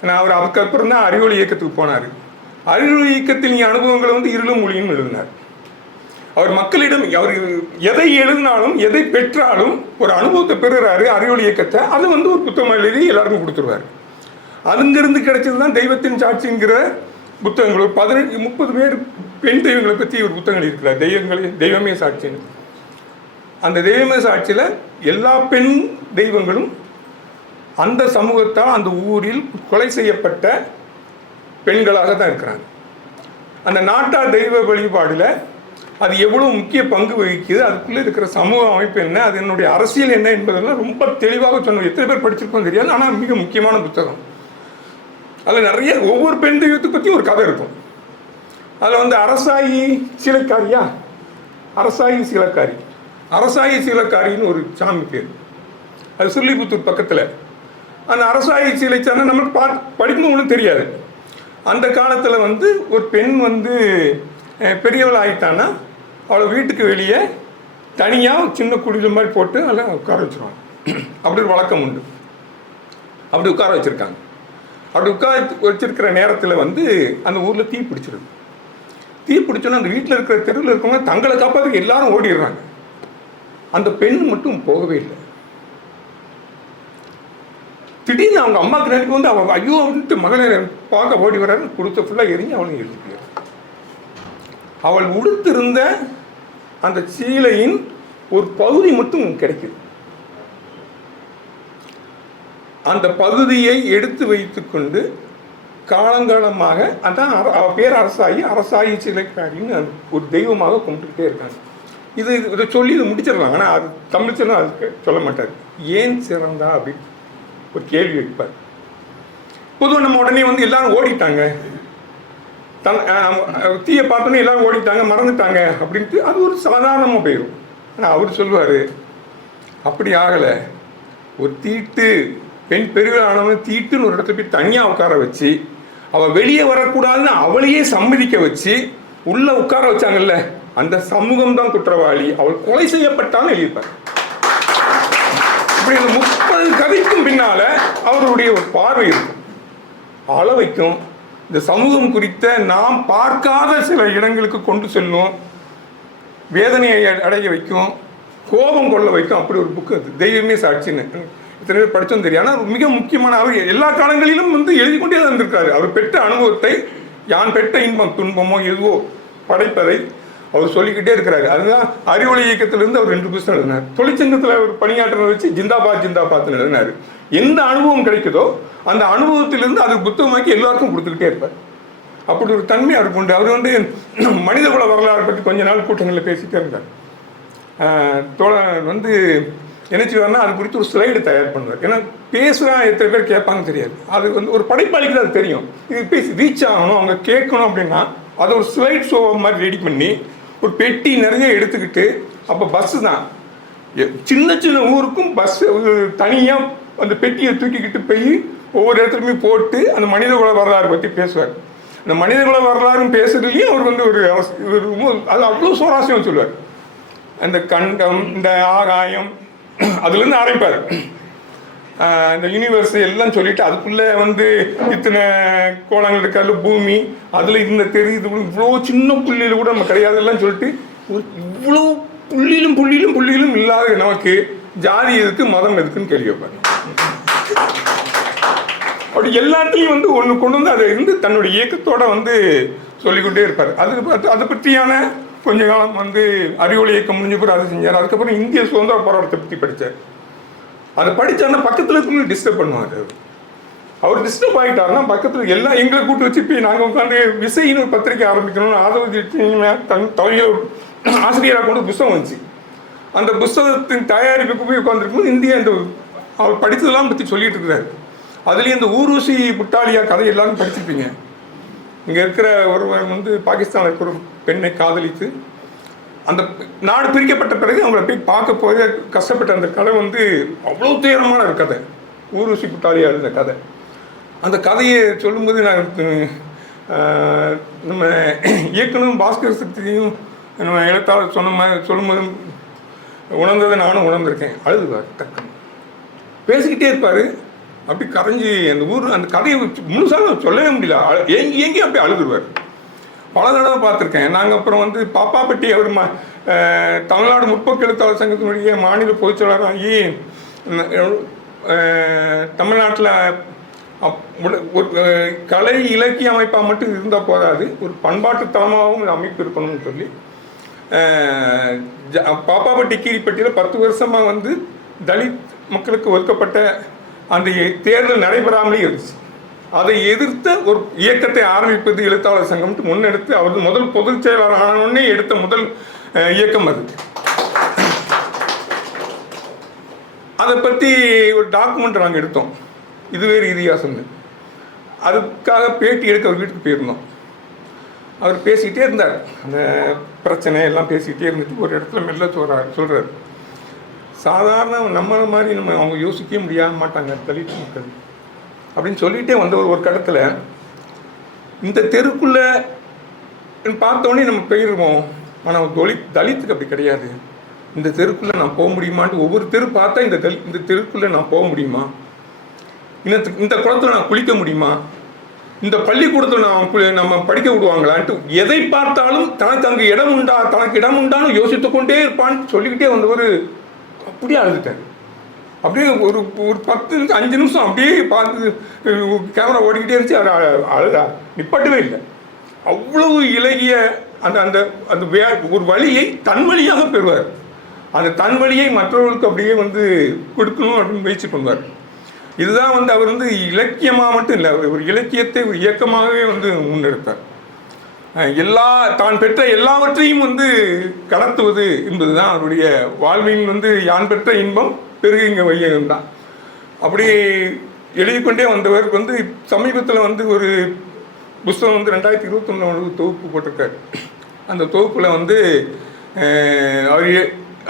ஏன்னா அவர் அதுக்கப்புறம் தான் அறிவொளி இயக்கத்துக்கு போனார். அறிவொளி இயக்கத்தில் அனுபவங்களை வந்து இருளும் மொழியும் எழுதினார். அவர் மக்களிடம் அவர் எதை எழுதினாலும் எதை பெற்றாலும் ஒரு அனுபவத்தை பெறுகிறாரு அறிவொளி இயக்கத்தை. அது வந்து ஒரு புத்தகம் எழுதி எல்லாருக்கும் கொடுத்துருவார். அங்கிருந்து கிடைச்சது தான் தெய்வத்தின் சாட்சிங்கிற புத்தகங்கள். ஒரு 18-30 பேர் பெண் தெய்வங்களை பற்றி ஒரு புத்தகங்கள் இருக்கிறார், தெய்வமே சாட்சின்னு. அந்த தெய்வமே சாட்சியில் எல்லா பெண் தெய்வங்களும் அந்த சமூகத்தால் அந்த ஊரில் கொலை செய்யப்பட்ட பெண்களாக தான் இருக்கிறாங்க. அந்த நாட்டார் தெய்வ வழிபாடில் அது எவ்வளோ முக்கிய பங்கு வகிக்குது, அதுக்குள்ளே இருக்கிற சமூக அமைப்பு என்ன, அது என்னுடைய அரசியல் என்ன என்பதெல்லாம் ரொம்ப தெளிவாக சொன்னோம். எத்தனை பேர் படிச்சிருக்கோம் தெரியாது, ஆனால் மிக முக்கியமான புத்தகம். அதில் நிறைய ஒவ்வொரு பெண் தெய்வத்தை பற்றி ஒரு கதை இருக்கும். அதில் அரசாயி சீலக்காரியா, அரசாயி சீலக்காரி, அரசாயி சீலக்காரின்னு ஒரு சாமி பேர். அது சுருளிபுத்தூர் பக்கத்தில். அந்த அரசாயி சீலைச்சான நம்மளுக்கு படிக்கணும் ஒன்றும் தெரியாது. அந்த காலத்தில் ஒரு பெண் பெரியவள் ஆகிட்டான்னா அவளை வீட்டுக்கு வெளியே தனியாக சின்ன குடில் மாதிரி போட்டு அதில் உட்கார வச்சுருவாங்க. அப்படி ஒரு வழக்கம் உண்டு. அப்படி உட்கார வச்சுருக்காங்க. அப்படி உட்கார வச்சிருக்கிற நேரத்தில் அந்த ஊரில் தீ பிடிச்சிருது. தீ பிடிச்சோன்னா அந்த வீட்டில் இருக்கிற தெருவில் இருக்கவங்க தங்களை காப்பாற்றுக்கு எல்லாரும் ஓடிடுறாங்க. அந்த பெண் மட்டும் போகவே இல்லை. திடீர்னு அவங்க அம்மாவுக்கு நினைப்பு அவள் ஐயோ அப்படின்ட்டு மகளை பார்க்க ஓடி வர்றாரு. கொடுத்த ஃபுல்லாக எரிஞ்சு அவளும் எழுதிக்கிறார். அவள் உடுத்திருந்த அந்த சீலையின் ஒரு பகுதி மட்டும் கிடைக்குது. அந்த பகுதியை எடுத்து வைத்துக்கொண்டு காலங்காலமாக அதான் அவள் பேர் அரசாயி சீலைக்காரின்னு ஒரு தெய்வமாக கும்பிட்டுக்கிட்டே இருக்காங்க. இதை சொல்லி இதை முடிச்சிடலாம். ஆனால் அது தமிழ் சொன்னால் அதுக்கு சொல்ல மாட்டார். ஏன் சிறந்தா அப்படின்னு ஒரு கேள்வி வைப்பார். பொதுவாக நம்ம உடனே எல்லாரும் ஓடிட்டாங்க, தீயை பார்த்தோன்னே எல்லாரும் ஓடிட்டாங்க, மறந்துட்டாங்க அப்படின்ட்டு அது ஒரு சாதாரணமாக போயிடும். ஆனால் அவர் சொல்லுவார், அப்படி ஆகலை. ஒரு தீட்டு பெண் பெருவிழானவன் தீட்டுன்னு ஒரு இடத்துல போய் தனியாக உட்கார வச்சு அவள் வெளியே வரக்கூடாதுன்னு அவளையே சம்மதிக்க வச்சு உள்ளே உட்கார வச்சாங்கல்ல, அந்த சமூகம் தான் குற்றவாளி, அவள் கொலை செய்யப்பட்டாலும் எழுதியிருப்பார். இப்படி இந்த 30 கதைக்கும் பின்னால அவருடைய ஒரு பார்வை இருக்கும், ஆள வைக்கும். இந்த சமூகம் குறித்த நாம் பார்க்காத சில இடங்களுக்கு கொண்டு செல்லும், வேதனையை அடைய வைக்கும், கோபம் கொள்ள வைக்கும். அப்படி ஒரு புக்கு அது, தெய்வமே சாட்சின்னு. இத்தனை பேர் படித்தோம் தெரியும். ஆனால் மிக முக்கியமான அவர் எல்லா காலங்களிலும் எழுதி கொண்டே தான் இருந்திருக்காரு. அவர் பெற்ற அனுபவத்தை, யான் பெற்ற இன்பம் துன்பமோ எதுவோ படைப்பதை அவர் சொல்லிக்கிட்டே இருக்கிறாரு. அதுதான் அறிவொளி இயக்கத்திலிருந்து அவர் 2 புத்தகம் எழுதினார். தொழிற்சங்கத்தில் அவர் பணியாற்றலை வச்சு ஜிந்தாபாத் ஜிந்தாபாத்னு எழுதினார். எந்த அனுபவம் கிடைக்குதோ அந்த அனுபவத்திலிருந்து அது புத்தகமாக்கி எல்லாருக்கும் கொடுத்துக்கிட்டே இருப்பார். அப்படி ஒரு தன்மை அவருக்கு உண்டு. அவர் மனிதகுல வரலாறு பற்றி கொஞ்ச நாள் கூட்டங்களில் பேசிகிட்டே இருந்தார். தோழர் என்ன செய்வார்னா அது குறித்து ஒரு ஸ்லைடு தயார் பண்ணுவார். ஏன்னா பேசுகிறா எத்தனை பேர் கேட்பாங்க தெரியாது. அது ஒரு படைப்பாளிக்கு தான் அது தெரியும். இது பேசி ரீச் ஆகணும், அவங்க கேட்கணும் அப்படின்னா அதை ஒரு ஸ்லைட் ஷோ மாதிரி ரெடி பண்ணி ஒரு பெட்டி நிறைய எடுத்துக்கிட்டு, அப்போ பஸ்ஸு தான் சின்ன சின்ன ஊருக்கும் பஸ்ஸு தனியாக அந்த பெட்டியை தூக்கிக்கிட்டு போய் ஒவ்வொரு இடத்துலையுமே போட்டு அந்த மனிதகுல வரலாறு பற்றி பேசுவார். அந்த மனிதகுல வரலாறுன்னு பேசுறதுலேயும் அவர் ஒரு அது அவ்வளோ சுவாரஸ்யம் சொல்லுவார். அந்த கண்டம், இந்த ஆகாயம், அதுலேருந்து ஆரம்பிப்பார். இந்த யூனிவர்ஸ் எல்லாம் சொல்லிட்டு அதுக்குள்ளே இத்தனை கோலங்கள் இருக்காது, பூமி, அதில் இந்த தெரியுது, இவ்வளோ சின்ன புள்ளியில் கூட நம்ம கிடையாதுலாம் சொல்லிட்டு இவ்வளோ புள்ளியிலும் இல்லாத நமக்கு ஜாதி எதுக்கு, மதம் எதுக்குன்னு கேள்வி வைப்பார். அப்படி எல்லாத்தையும் ஒன்று கொண்டு அதை தன்னுடைய இயக்கத்தோடு சொல்லிக்கொண்டே இருப்பார். அதை பற்றியான கொஞ்ச காலம் அறிவொளி இயக்கம் முடிஞ்ச பிறகு அதை செஞ்சார். அதுக்கப்புறம் இந்திய சுதந்திர போராட்டத்தை பற்றி படித்தார். அதை படித்தாருன்னா பக்கத்தில் இருக்கவங்க டிஸ்டர்ப் பண்ணுவார். அவர் டிஸ்டர்ப் ஆகிட்டாருன்னா பக்கத்தில் எல்லாம் எங்களை கூட்டு வச்சு போய் நாங்கள் உட்காந்து விசைன்னு ஒரு பத்திரிக்கை ஆரம்பிக்கணும்னு ஆதரவு ஆசிரியராக கொண்டு புத்தகம் வந்துச்சு. அந்த புத்தகத்தின் தயாரிப்புக்கு போய் உட்காந்துருக்கும்போது இந்தியா அவர் படித்ததெல்லாம் பற்றி சொல்லிட்டு இருக்கிறார். அதுலேயும் இந்த ஊர்வசி புட்டாலியா கதை எல்லாரும் படிச்சிருப்பீங்க. இங்கே இருக்கிற ஒருவர் பாகிஸ்தானில் இருக்கிற ஒரு பெண்ணை காதலித்து அந்த நாடு பிரிக்கப்பட்ட பிறகு அவங்கள போய் பார்க்க போய் கஷ்டப்பட்ட அந்த கதை அவ்வளோ துயரமான ஒரு கதை. ஊர்வசி புட்டாலியா இருந்த கதை. அந்த கதையை சொல்லும்போது நான் நம்ம இயக்குனரும் பாஸ்கர் சக்தியும் நம்ம எழுத்தாளர் சொல்லும்போது உணர்ந்ததை நானும் உணர்ந்திருக்கேன். அழுதுவார், டக்கு பேசிக்கிட்டே இருப்பார். அப்படி கரைஞ்சி அந்த அந்த கதையை முழுசாக சொல்லவே முடியல, ஏங்கி அப்படி அழுதுருவார். பல தடவை பார்த்துருக்கேன். நாங்கள் அப்புறம் பாப்பாப்பட்டி அவர் தமிழ்நாடு முற்போக்கு எழுத்தாளர் சங்கத்தினுடைய மாநில பொதுச்செயலாளராகி தமிழ்நாட்டில் ஒரு கலை இலக்கிய அமைப்பாக மட்டும் இருந்தால் போதாது, ஒரு பண்பாட்டு தளமாகவும் இந்த அமைப்பு இருக்கணும்னு சொல்லி பாப்பாப்பட்டி கீரிப்பட்டியில் 10 வருஷமாக வந்து தலித் மக்களுக்கு ஒதுக்கப்பட்ட அந்த தேர்தல் நடைபெறாமலே இருந்துச்சு. அதை எதிர்த்த ஒரு இயக்கத்தை ஆரம்பிப்பது எழுத்தாளர் சங்கம் முன்னெடுத்து அவர் முதல் பொதுச் செயலாளர் ஆனோடனே எடுத்த முதல் இயக்கம் அது. அதை பற்றி ஒரு டாக்குமெண்ட் நாங்கள் எடுத்தோம், இதுவே ரீதியாக சொன்னேன். அதுக்காக பேட்டி எடுக்க அவர் வீட்டுக்கு போயிருந்தோம். அவர் பேசிக்கிட்டே இருந்தார், அந்த பிரச்சனை எல்லாம் பேசிக்கிட்டே இருந்துட்டு ஒரு இடத்துல மெல்ல சொல்கிறார், சாதாரண நம்மளை மாதிரி அவங்க யோசிக்கவே முடியாம மாட்டாங்க தலித் மக்கள் அப்படின்னு சொல்லிகிட்டே வந்த ஒரு கடத்தில் இந்த தெருக்குள்ளே பார்த்தோன்னே நம்ம போயிடுவோம். ஆனால் தலித்துக்கு அப்படி கிடையாது. இந்த தெருக்குள்ளே நான் போக முடியுமான்ட்டு ஒவ்வொரு தெரு பார்த்தா இந்த தெருக்குள்ளே நான் போக முடியுமா, இந்த குளத்தில் நான் குளிக்க முடியுமா, இந்த பள்ளிக்கூடத்தில் நம்ம படிக்க விடுவாங்களான்ட்டு எதை பார்த்தாலும் தனக்கு அங்கே இடம் உண்டா, தனக்கு இடம் உண்டான்னு யோசித்து கொண்டே இருப்பான்னு சொல்லிக்கிட்டே வந்தவர் அப்படியே அழுதுட்டார். அப்படியே ஒரு 10-5 நிமிஷம் அப்படியே பார்த்து கேமரா ஓடிக்கிட்டே இருந்துச்சு. அவர் அழுதா நிப்பாட்டவே இல்லை. அவ்வளவு இலகிய அந்த அந்த அந்த ஒரு வழியை தன் வழியாக பெறுவார். அந்த தன் வழியை மற்றவர்களுக்கு அப்படியே வந்து கொடுக்கணும் அப்படின்னு முயற்சி பண்ணுவார். இதுதான் வந்து அவர் வந்து இலக்கியமாக மட்டும் இல்லை, ஒரு இலக்கியத்தை ஒரு இயக்கமாகவே வந்து முன்னெடுத்தார். தான் பெற்ற எல்லாவற்றையும் வந்து கடத்துவது என்பது தான் அவருடைய வாழ்வில் வந்து யான் பெற்ற இன்பம் பெருகுங்க வையகம் தான். அப்படி எழுதிக்கொண்டே வந்தவர் வந்து சமீபத்தில் வந்து ஒரு புஸ்தகம் வந்து 2021 தொகுப்பு போட்டிருக்காரு. அந்த தொகுப்பில் வந்து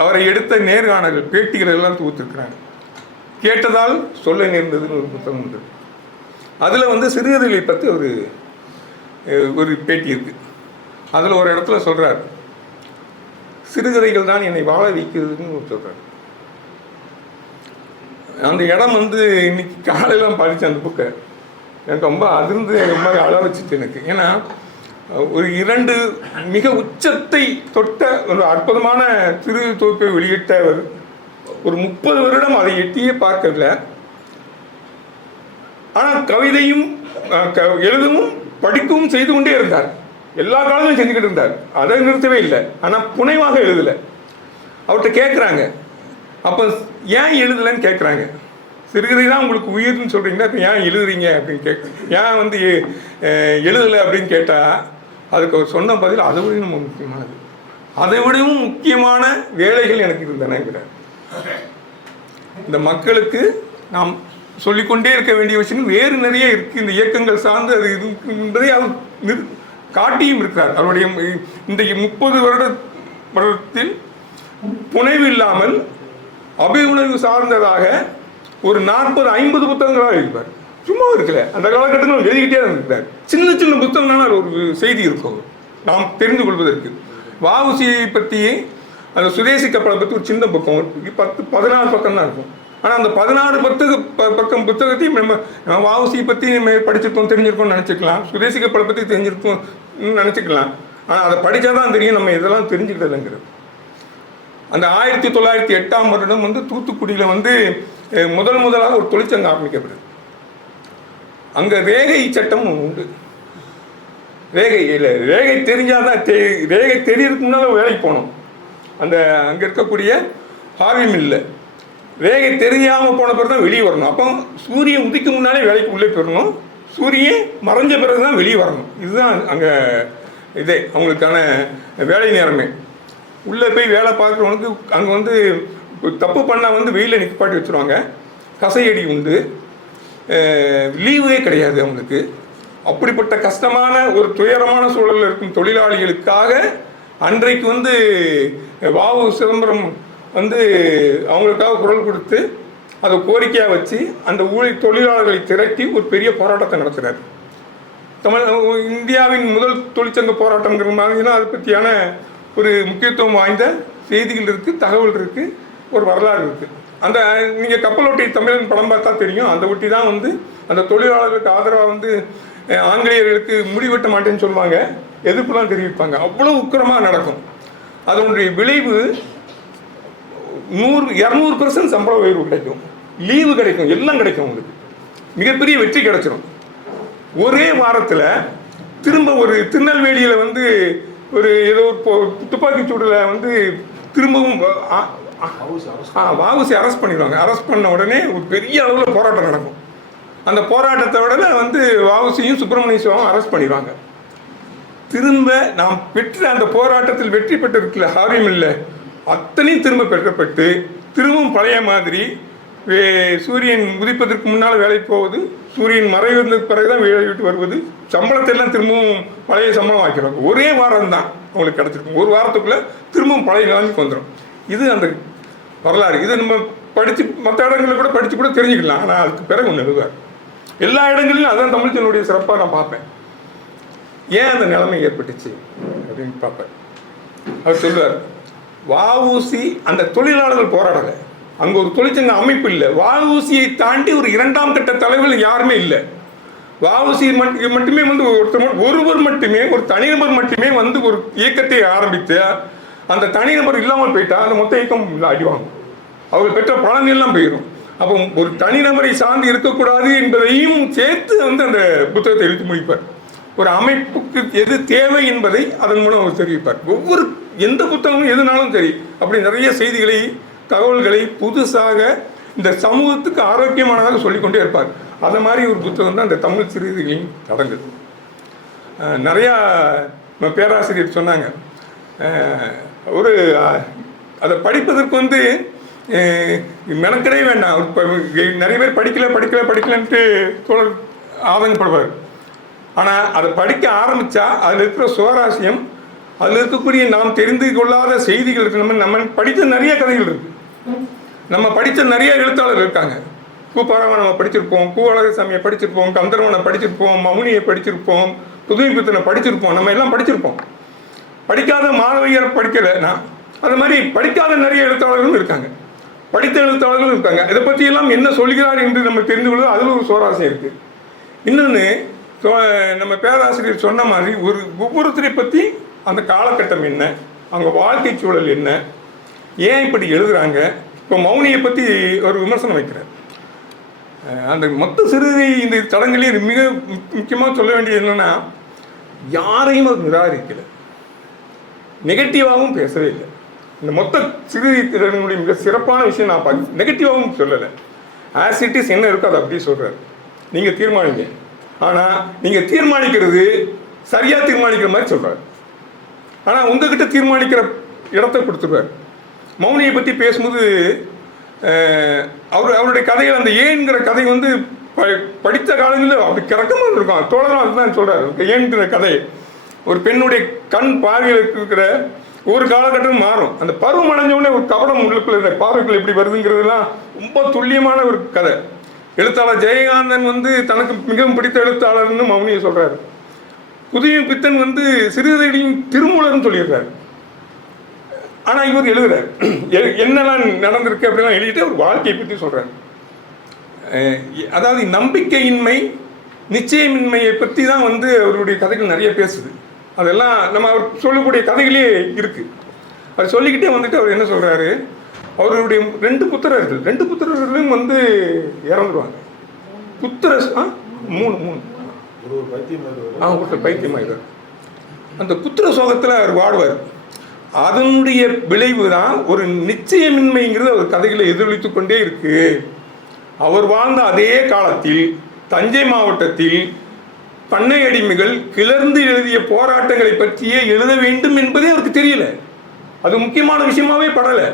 அவரை எடுத்த நேர்காணல்கள் பேட்டிகள் எல்லாம் தொகுத்துருக்குறாங்க. கேட்டதால் சொல்ல நேர்ந்ததுன்னு ஒரு புத்தகம் உண்டு. அதில் வந்து சிறுகதைகளை பற்றி ஒரு பேட்டி இருக்குது. அதில் ஒரு இடத்துல சொல்கிறார், சிறுகதைகள் தான் என்னை வாழ வைக்கிறதுன்னு சொல்கிறார். அந்த இடம் வந்து இன்னைக்கு காலையெல்லாம் படித்தேன் அந்த புக்கை, எனக்கு ரொம்ப அதிர்ந்து ரொம்ப அழ வச்சுட்டு எனக்கு. ஏன்னா ஒரு 2 மிக உச்சத்தை தொட்ட ஒரு அற்புதமான சிறு தொகுப்பை வெளியிட்டவர் ஒரு 30 வருடம் அதை எட்டியே பார்க்கல. ஆனால் கவிதையும் எழுதவும் படிக்கவும் செய்து கொண்டே இருந்தார். எல்லா காலமும் செஞ்சுக்கிட்டு இருந்தார், அதை நிறுத்தவே இல்லை. ஆனால் புனைவாக எழுதலை. அவர்கிட்ட கேட்குறாங்க, அப்போ ஏன் எழுதலைன்னு கேட்குறாங்க. சிறுகதை தான் உங்களுக்கு உயிர்னு சொல்கிறீங்களா, இப்போ ஏன் எழுதுறீங்க அப்படின்னு ஏன் வந்து எழுதலை அப்படின்னு கேட்டால் அதுக்கு அவர் சொன்ன பதில் அதை விட நம்ம முக்கியமானது, அதை விடவும் முக்கியமான வேலைகள் எனக்கு இருந்தன. இந்த மக்களுக்கு நாம் சொல்லிக்கொண்டே இருக்க வேண்டிய விஷயம் வேறு நிறைய இருக்குது. இந்த இயக்கங்கள் சார்ந்து அது என்பதை அவர் காட்டியும் இருக்கிறார். அவருடைய இன்றைக்கு 30 வருடத்தில் புனைவு இல்லாமல் அபியுணர்வு சார்ந்ததாக ஒரு 40-50 புத்தகங்களாக எழுதிப்பார். சும்மா இருக்கல, அந்த காலகட்டத்தில் எழுதிக்கிட்டே தான் இருக்கிறார். சின்ன சின்ன புத்தகங்களால் ஒரு செய்தி இருக்கும் நாம் தெரிந்து கொள்வதற்கு. வஉசியை பற்றி அந்த சுதேசி கப்பலை பற்றி ஒரு சின்ன புத்தகம் 14 பக்கம் தான் இருக்கும். ஆனால் அந்த 14 பக்கம் புத்தகத்தையும் நம்ம வஉசியை பற்றி நம்ம படிச்சிருக்கோம், தெரிஞ்சிருக்கோம்னு நினச்சிக்கலாம், சுதேசி கப்பலை பற்றி தெரிஞ்சிருக்கோம் நினச்சிக்கலாம். ஆனால் அதை படித்தா தான் தெரியும் நம்ம இதெல்லாம் தெரிஞ்சுக்கிட்டதுங்கிறது. அந்த 1908ஆம் வருடம் வந்து தூத்துக்குடியில் வந்து முதலாக ஒரு தொழிற்சங்கம் ஆரம்பிக்கப்படுது. அங்கே ரேகை சட்டம் உண்டு. ரேகை தெரிஞ்சாதான், ரேகை தெரியறதுக்கு முன்னால் வேலைக்கு போகணும். அந்த அங்கே இருக்கக்கூடிய ஹார்வி மில்ல ரேகை தெரியாமல் போன பிறகு தான் வெளியே வரணும். அப்போ சூரியன் உதிக்கு முன்னாலே வேலைக்கு உள்ளே போயிடணும், சூரியன் மறைஞ்ச பிறகு தான் வெளியே வரணும். இதுதான் அங்கே இதே அவங்களுக்கான வேலை நேரமே. உள்ளே போய் வேலை பார்க்குறவனுக்கு அங்கே வந்து தப்பு பண்ணால் வந்து வெயிலில் நிற்பாட்டி வச்சுருவாங்க, கசையடி உண்டு, லீவே கிடையாது அவங்களுக்கு. அப்படிப்பட்ட கஷ்டமான ஒரு துயரமான சூழலில் இருக்கும் தொழிலாளிகளுக்காக அன்றைக்கு வந்து வ.உ. சிதம்பரம் வந்து அவங்களுக்காக குரல் கொடுத்து அதை கோரிக்கையாக வச்சு அந்த தொழிலாளர்களை திரட்டி ஒரு பெரிய போராட்டத்தை நடத்துகிறார். இந்தியாவின் முதல் தொழிற்சங்க போராட்டங்கிற மாதிரினா அதை பற்றியான ஒரு முக்கியத்துவம் வாய்ந்த செய்திகள் இருக்குது, தகவல் இருக்குது, ஒரு வரலாறு இருக்குது. அந்த நீங்கள் கப்பலோட்டி தமிழன் படம் பார்த்தா தெரியும். அந்த ஒட்டி தான் வந்து அந்த தொழிலாளர்களுக்கு ஆதரவாக வந்து ஆங்கிலேயர்களுக்கு முடிவெட்ட மாட்டேன்னு சொல்லுவாங்க, எதிர்ப்புலாம் தெரிவிப்பாங்க. அவ்வளோ உக்கிரமாக நடக்கும். அதனுடைய விளைவு 100-200% சம்பள உயர்வு கிடைக்கும், லீவு கிடைக்கும், எல்லாம் கிடைக்கும் உங்களுக்கு. மிகப்பெரிய வெற்றி கிடைச்சிடும். ஒரே வாரத்தில் திரும்ப ஒரு திருநெல்வேலியில் வந்து ஒரு ஏதோ துப்பாக்கி சூடில் வந்து திரும்பவும் வஉசி அரெஸ்ட் பண்ணிடுவாங்க. அரெஸ்ட் பண்ண உடனே ஒரு பெரிய அளவில் போராட்டம் நடக்கும். அந்த போராட்டத்தோட வந்து வஉசியும் சுப்பிரமணிய சிவாவும் அரெஸ்ட் பண்ணிடுவாங்க. திரும்ப நாம் பெற்ற அந்த போராட்டத்தில் வெற்றி பெற்றிருக்கல ஹாரியம் இல்லை, அத்தனையும் திரும்ப பெற்றப்பட்டு திரும்பவும் பழைய மாதிரி சூரியன் உதிப்பதற்கு முன்னால் வேலைக்கு போவது, சூரியன் மறைவதற்கு பிறகுதான் வேலை விட்டு வருவது, சம்பளத்தை எல்லாம் திரும்பவும் பழைய சம்பளம் ஆக்கிடுவாங்க. ஒரே வாரம் தான் அவங்களுக்கு கிடச்சிருக்கும். ஒரு வாரத்துக்குள்ளே திரும்பவும் பழைய நிலைமைக்கு வந்துடும். இது அந்த வரலாறு. இதை நம்ம படித்து மற்ற இடங்களில் கூட படித்து கூட தெரிஞ்சுக்கலாம். ஆனால் அதுக்கு பிறகு ஒன்று எழுதுவார். எல்லா இடங்களிலும் அதான் தமிழ்ச்சனுடைய சிறப்பாக நான் பார்ப்பேன். ஏன் அந்த நிலைமை ஏற்பட்டுச்சு அப்படின்னு பார்ப்பேன். அவர் சொல்லுவார், வஉசி அந்த தொழிலாளர்கள் போராடலை, அங்கே ஒரு தொழிற்சங்க அமைப்பு இல்லை. வஉசியை தாண்டி ஒரு இரண்டாம் கட்ட தலைவர்கள் யாருமே இல்லை. வஉசி மட்டுமே வந்து ஒருவர் மட்டுமே, ஒரு தனிநபர் மட்டுமே வந்து ஒரு இயக்கத்தை ஆரம்பித்து அந்த தனிநபர் இல்லாமல் போயிட்டா அந்த மொத்த இயக்கம் அடிவாங்க. அவர்கள் பெற்ற பலனெல்லாம் போயிடும். அப்போ ஒரு தனிநபரை சார்ந்து இருக்கக்கூடாது என்பதையும் சேர்த்து வந்து அந்த புத்தகத்தை எழுதி முடிப்பார். ஒரு அமைப்புக்கு எது தேவை என்பதை அதன் மூலம் அவர் தெரிவிப்பார். ஒவ்வொரு எந்த புத்தகமும் எதுனாலும் சரி அப்படி நிறைய செய்திகளை தகவல்களை புதுசாக இந்த சமூகத்துக்கு ஆரோக்கியமானதாக சொல்லிக்கொண்டே இருப்பார். அதை மாதிரி ஒரு புத்தகம் தான் இந்த தமிழ் சிறுகதைகளின் தடங்கு. நிறையா பேராசிரியர் சொன்னாங்க, ஒரு அதை படிப்பதற்கு வந்து மெனக்கடே வேண்டாம். நிறைய பேர் படிக்கலன்ட்டு ஆதங்கப்படுவார். ஆனால் அதை படிக்க ஆரம்பித்தா அதில் இருக்கிற சுவாரஸ்யம், அதில் இருக்கக்கூடிய நாம் தெரிந்து கொள்ளாத செய்திகள் இருக்கு. நம்ம படித்த நிறைய கதைகள் இருக்கு. நம்ம படித்த நிறைய எழுத்தாளர்கள் இருக்காங்க. கூப்பாராவை நம்ம படிச்சிருப்போம், அழகசாமியை படிச்சிருப்போம், கந்தர்வனை படிச்சிருப்போம், மௌனியை படிச்சிருப்போம், புதுமைப்பித்தனை படிச்சிருப்போம். நம்ம எல்லாம் படிச்சிருப்போம். படிக்காத மாணவியரை படிக்கலை நான். அது மாதிரி படிக்காத நிறைய எழுத்தாளர்களும் இருக்காங்க, படித்த எழுத்தாளர்களும் இருக்காங்க. இதை பற்றியெல்லாம் என்ன சொல்கிறார் என்று நம்ம தெரிந்து கொள்வது அதில் ஒரு சுவாரஸ்யம் இருக்குது. இன்னொன்று, நம்ம பேராசிரியர் சொன்ன மாதிரி ஒவ்வொருத்தரை பற்றி அந்த காலகட்டம் என்ன, அவங்க வாழ்க்கை சூழல் என்ன, ஏன் இப்படி எழுதுகிறாங்க. இப்போ மௌனியை பற்றி ஒரு விமர்சனம் வைக்கிறார். அந்த மொத்த சிறுகதை இந்த தடங்களே மிக முக்கியமாக சொல்ல வேண்டியது என்னென்னா, யாரையும் அது நிராகரிக்கலை, நெகட்டிவாகவும் பேசவே இல்லை. இந்த மொத்த சிறுகதை திறனுடைய மிக சிறப்பான விஷயம் நான் பார்க்க, நெகட்டிவாகவும் சொல்லலை. ஆஸ் இட் இஸ் என்ன இருக்கோ அதை அப்படியே சொல்கிறார். நீங்கள் தீர்மானிங்க. ஆனால் நீங்கள் தீர்மானிக்கிறது சரியாக தீர்மானிக்கிற மாதிரி சொல்கிறார். ஆனால் உங்ககிட்ட தீர்மானிக்கிற இடத்தை கொடுத்துருவார். மௌனியை பற்றி பேசும்போது அவருடைய கதைகள், அந்த ஏன்கிற கதை வந்து படித்த காலங்களில் அப்படி கிறக்கமாக இருக்கும். தோழரும் அதுதான் சொல்கிறார். ஏன்கிற கதை ஒரு பெண்ணுடைய கண் பார்வையில் இருக்கிற ஒரு காலகட்டம் மாறும். அந்த பருவம் அடைஞ்சவுடனே ஒரு கவனம் உள்ளுக்குள்ள இந்த பார்வைகள் எப்படி வருதுங்கிறதுலாம் ரொம்ப துல்லியமான ஒரு கதை. எழுத்தாளர் ஜெயகாந்தன் வந்து தனக்கு மிகவும் பிடித்த எழுத்தாளர்னு மௌனியை சொல்கிறார். புதுமைப்பித்தன் வந்து சிறுகதைகளையும் திருமூலர்னு சொல்லியிருக்காரு. ஆனால் இவர் எழுதுறார் என்னெல்லாம் நடந்திருக்கு அப்படிலாம் எழுதிட்டு அவர் வாழ்க்கையை பற்றி சொல்கிறார். அதாவது நம்பிக்கையின்மை, நிச்சயமின்மையை பற்றி தான் வந்து அவருடைய கதைகள் நிறைய பேசுது. அதெல்லாம் நம்ம அவர் சொல்லக்கூடிய கதைகளே இருக்குது. அவர் சொல்லிக்கிட்டே வந்துட்டு அவர் என்ன சொல்கிறாரு, அவருடைய ரெண்டு புத்திரர்களும் வந்து இறந்துருவாங்க. மூணு பைத்தியமாயிடுவார். அந்த புத்திர சோகத்தில் அவர் வாடுவார். அதனுடைய விளைவு தான் ஒரு நிச்சயமின்மைங்கிறது அவர் கதைகளை எதிரொலித்து கொண்டே இருக்கு. அவர் வாழ்ந்த அதே காலத்தில் தஞ்சை மாவட்டத்தில் பண்ணை அடிமைகள் கிளர்ந்து எழுதிய போராட்டங்களை பற்றியே எழுத வேண்டும் என்பதே அவருக்கு தெரியல. அது முக்கியமான விஷயமாவே படலை.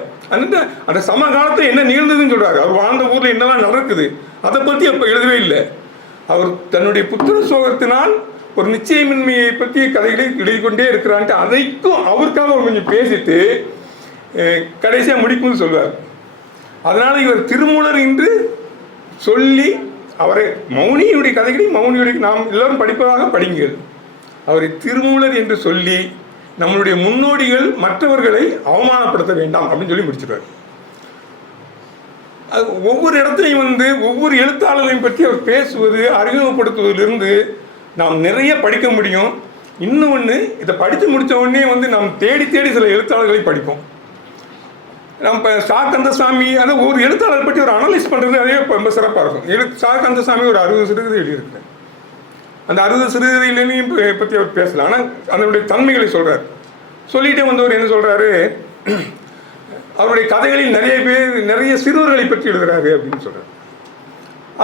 அந்த சமகாலத்தில் என்ன நிகழ்ந்ததுன்னு சொல்றாரு. அவர் வாழ்ந்த ஊரில் என்னெல்லாம் நடக்குது அதை பற்றி அப்போ எழுதவே இல்லை. அவர் தன்னுடைய புத்திர சோகத்தினால் ஒரு நிச்சயமின்மையை பற்றிய கதைகளை எழுதி கொண்டே இருக்கிறான்ட்டு அதைக்கும் அவருக்காக அவர் கொஞ்சம் பேசிட்டு கடைசியாக முடிக்கும்னு சொல்வார். அதனால் இவர் திருமூலர் என்று சொல்லி அவரை மௌனியுடைய கதைகளை நாம் எல்லோரும் படிப்பதாக படிங்கள். அவரை திருமூலர் என்று சொல்லி நம்மளுடைய முன்னோடிகள் மற்றவர்களை அவமானப்படுத்த வேண்டாம் அப்படின்னு சொல்லி முடிச்சிடுவார். ஒவ்வொரு இடத்துலையும் வந்து ஒவ்வொரு எழுத்தாளர்களையும் பற்றி அவர் பேசுவது, அறிமுகப்படுத்துவதிலிருந்து நாம் நிறைய படிக்க முடியும். இன்னொன்று, இதை படித்து முடித்த உடனே வந்து நாம் தேடி சில எழுத்தாளர்களை படிப்போம். நம்ம இப்போ சா கந்தசாமி அதை ஒரு எழுத்தாளர் பற்றி ஒரு அனலைஸ் பண்ணுறது அதே ரொம்ப சிறப்பாக இருக்கும். சா கந்தசாமி ஒரு 60 சிறுகதை எழுதியிருக்கிறேன். அந்த 60 சிறுகதையிலையும் பற்றி அவர் பேசலாம். ஆனால் அதனுடைய தன்மைகளை சொல்கிறார். சொல்லிகிட்டே வந்தவர் என்ன சொல்கிறாரு, அவருடைய கதைகளில் நிறைய சிறுவர்களை பற்றி எழுதுகிறாரு அப்படின்னு சொல்கிறார்.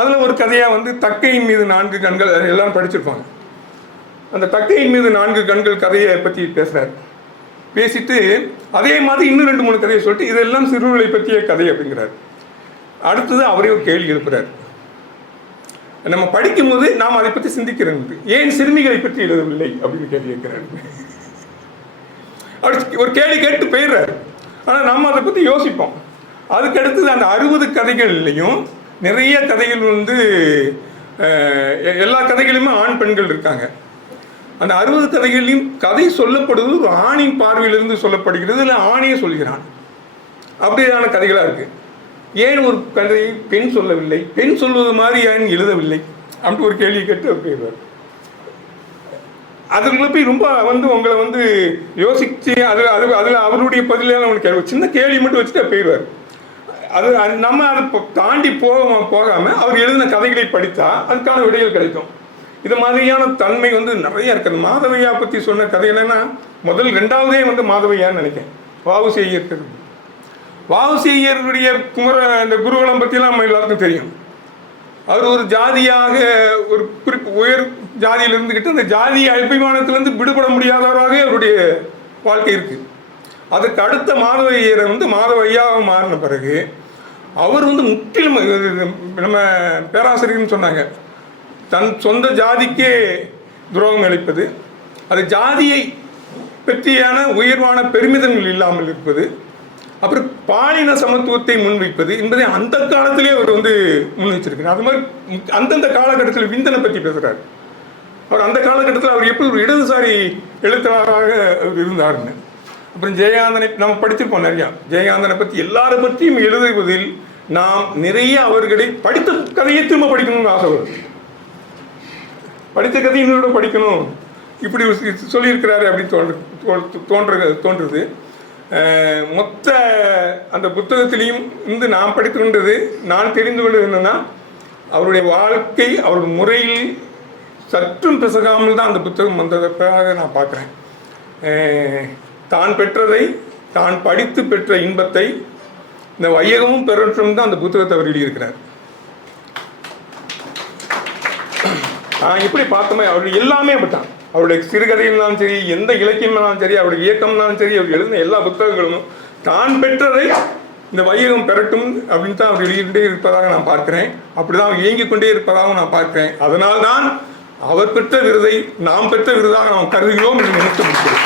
அதில் ஒரு கதையாக வந்து தக்கையின் மீது 4 கண்கள், எல்லாரும் படிச்சிருப்பாங்க. அந்த தக்கையின் மீது 4 கண்கள் கதையை பற்றி பேசுகிறார். பேசிட்டு அதே மாதிரி இன்னும் 2-3 கதையை சொல்லிட்டு இதெல்லாம் சிறுவர்களை பற்றிய கதை அப்படிங்கிறார். அடுத்தது அவரே ஒரு கேள்வி எழுப்புறார். நம்ம படிக்கும்போது நாம் அதை பற்றி சிந்திக்கிறது, ஏன் சிறுமிகளை பற்றி எழுதவில்லை அப்படின்னு கேள்வி கேட்கிறார். அப்படி ஒரு கேள்வி கேட்டு போயிடுறாரு. ஆனால் நம்ம அதை பற்றி யோசிப்போம். அதுக்கு அடுத்தது அந்த 60 கதைகள்லையும் நிறைய கதைகள் வந்து எல்லா கதைகளிலுமே ஆண் பெண்கள் இருக்காங்க. அந்த 60 கதைகளையும் கதை சொல்லப்படுவது ஒரு ஆணின் பார்வையிலிருந்து சொல்லப்படுகிறது, இல்லை ஆணையே சொல்கிறான். அப்படியான கதைகளாக இருக்குது. ஏன் ஒரு கதையை பெண் சொல்லவில்லை, பெண் சொல்வது மாதிரி ஏன் எழுதவில்லை அப்படி ஒரு கேள்வி கேட்டு அவர் போயிடுவார். அதுக்குள்ள போய் ரொம்ப வந்து உங்களை வந்து யோசித்து அதில் அவருடைய பதிலாக அவனுக்கு சின்ன கேள்வி மட்டும் வச்சுட்டு போயிடுவார். நம்ம அதை தாண்டி போகாமல் அவர் எழுதின கதைகளை படித்தா அதுக்கான விடைகள் கிடைக்கும். இது மாதிரியான தன்மை வந்து நிறைய இருக்குது. மாதவையா பற்றி சொன்ன கதை என்னன்னா, முதல் 2வதே வந்து மாதவையான்னு நினைக்கிறேன். வ.உ.சி. ஐயர். வ.உ.சி. ஐயருடைய இந்த குருகுலம் பற்றிலாம் நம்ம எல்லாருக்கும் தெரியும். அவர் ஒரு ஜாதியாக ஒரு உயர் ஜாதியில் இருந்துக்கிட்டு அந்த ஜாதிய அபிமானத்திலேருந்து விடுபட முடியாதவராக அவருடைய வாழ்க்கை இருக்குது. அதுக்கு அடுத்த மாதவையரை வந்து மாதவையாவை மாறின பிறகு அவர் வந்து முற்றிலும் நம்ம பேராசிரியர்னு சொன்னாங்க, தன் சொந்த ஜாதிக்கே துரோகம் அளிப்பது, அது ஜாதியை பற்றியான உயர்வான பெருமிதங்கள் இல்லாமல் இருப்பது, அப்புறம் பாலின சமத்துவத்தை முன்வைப்பது என்பதை அந்த காலத்திலே அவர் வந்து முன்வைச்சிருக்கிறார். அது மாதிரி அந்தந்த காலகட்டத்தில் விந்தனை பற்றி பேசுகிறார். அவர் அந்த காலகட்டத்தில் அவர் எப்படி ஒரு இடதுசாரி எழுத்தாளராக அவர் இருந்தார்னு. அப்புறம் ஜெயகாந்தனை நம்ம படிச்சிருப்போம் நிறையா. ஜெயகாந்தனை பற்றி எல்லாரை பற்றியும் எழுதுவதில் நாம் நிறைய அவர்களை படித்த கதையை திரும்ப படிக்கணும்னு ஆசை வரும். படித்த கதை இன்னொரு படிக்கணும் இப்படி சொல்லியிருக்கிறாரு அப்படின்னு தோன்றுறது. மொத்த அந்த புத்தகத்திலையும் இருந்து நான் படித்து கொண்டது, நான் தெரிந்து கொண்டது என்னென்னா, அவருடைய வாழ்க்கை அவருடைய முறையில் சற்றும் பிசகாமல் தான் அந்த புத்தகம் வந்ததாக நான் பார்க்குறேன். தான் பெற்றதை, தான் படித்து பெற்ற இன்பத்தை இந்த வையகமும் பெறட்டும் தான் அந்த புத்தகத்தை அவர் எழுதியிருக்கிறார். நான் எப்படி பார்த்தோமே அவருடைய எல்லாமே அப்படித்தான். அவருடைய சிறுகதையினாலும் சரி, எந்த இலக்கியம்னாலும் சரி, அவருடைய இயக்கம்னாலும் சரி, அவர் எழுதின எல்லா புத்தகங்களும் தான் பெற்றதை இந்த வையகம் பெறட்டும் அப்படின்னு தான் அவர் எழுதிக்கிட்டே இருப்பதாக நான் பார்க்கிறேன். அப்படிதான் அவர் இயங்கிக் கொண்டே இருப்பதாக நான் பார்க்கிறேன். அதனால்தான் அவர் பெற்ற விருதை நாம் பெற்ற விருதாக நாம் கருதுகிறோம் என்று நினைத்து முடிக்கிறோம்.